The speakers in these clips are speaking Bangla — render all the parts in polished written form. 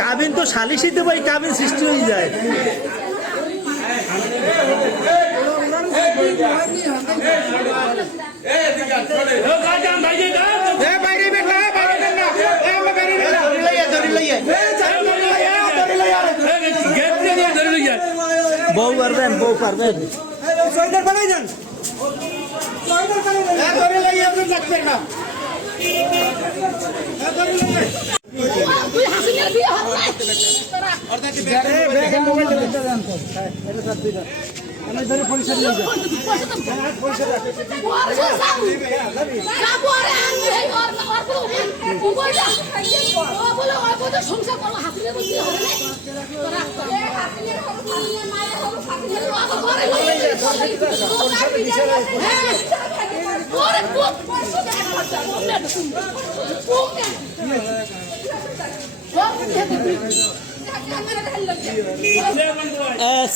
কাবিন তো সালিশিতে ভাই কাবিন সৃষ্টি হয়ে যায়। বউ পারবেন বউ পারবেন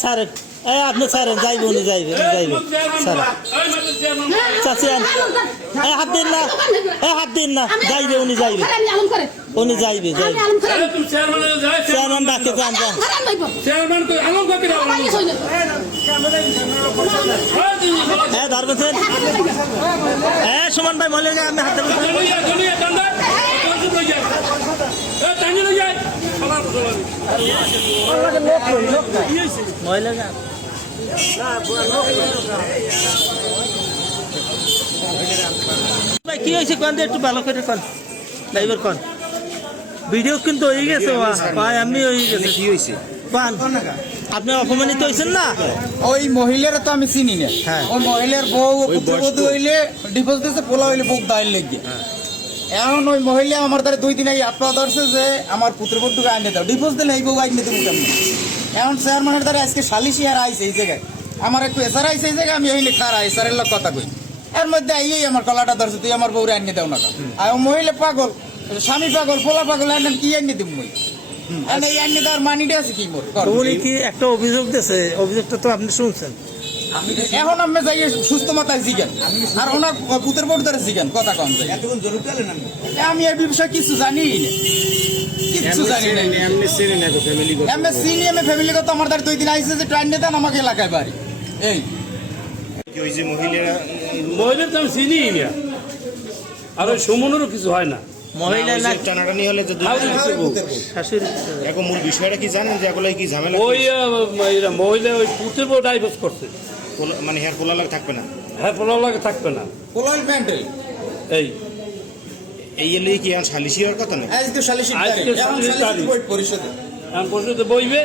স্যার আপনি স্যার যাইবে উনি যাইবে স্যার চাচি হাত দিন না হাত দিন না যাইবে উনি যাইবে চেয়ারম্যান ডাকে যান হ্যাঁ ধরবেন হ্যাঁ সুমন ভাই মহিলা আমি হাতে কি হয়েছে কোন একটু ভালো করে কোন ড্রাইভার কোন ভিডিও কিন্তু হয়ে গেছে ভাই আমি হয়ে গেছে কি হয়েছে আপনি অপমানিত হয়েছেন না? ওই মহিলারা তো আমি চিনি না। ওই মহিলার বউ পুত্রবধূ হইলে ডিভোর্স দিয়েছে, পোলা হইলে বউ দায়ের লেগে। এখন ওই মহিলা আমার দ্বারা 2 দিন আগে আটপা ধরছে যে আমার পুত্রবধূকে আইনে দাও, ডিভোর্স দিলে এই বউ আইনে দেবো কেমন। এখন চেয়ারম্যানের দ্বারা আজকে সালিশি আর আইছে এই জায়গায়, আমার একটু এসার আইছে এই জায়গায়, আমি এই খারা এসারের লোক কথা কই। এর মধ্যে আইয়েই আমার গলাটা ধরছে, তুই আমার বউরে আইনে দাও না। আর মহিলা পাগল, স্বামী পাগল, পোলা পাগল, কি আইনে দিব মই? একটা অভিযোগ দিয়েছে, অভিযোগটা তো আপনি শুনছেন। এখন আমি যাই সুস্থ মাথায় জিজ্ঞান আর ওনার পুতের বোর্ড ধরে জিজ্ঞান কথা কম যায়। আমি এই বিষয়ে কিছু জানি না, কিচ্ছু জানি না। আমি ফ্যামিলি কথা আমার দ্বারা 2 দিন আইসে যে ট্রেন দেন আমাকে এলাকায় বাড়ি। এই ওই যে মহিলা তো আমি চিনি না, আর ওই সুমনেরও কিছু হয় না। মহিলা টানাটানি হলে মূল বিষয়টা কি জানেন যে এগুলো কি ঝামেলা? ওই মহিলা ওই পুতের বউ ডাইভোর্স করছে, মানে হেয়ার পোলা লাগে থাকবে না, হেয়ার পোলা লাগে থাকবে না, পোলার প্যান্টেল এই এলে কি এখন সালিশি হওয়ার কথা না? আজকে সালিশি পরিষদে বইবে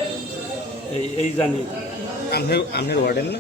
এই জানি। আপনার ওয়ার্ডেন না?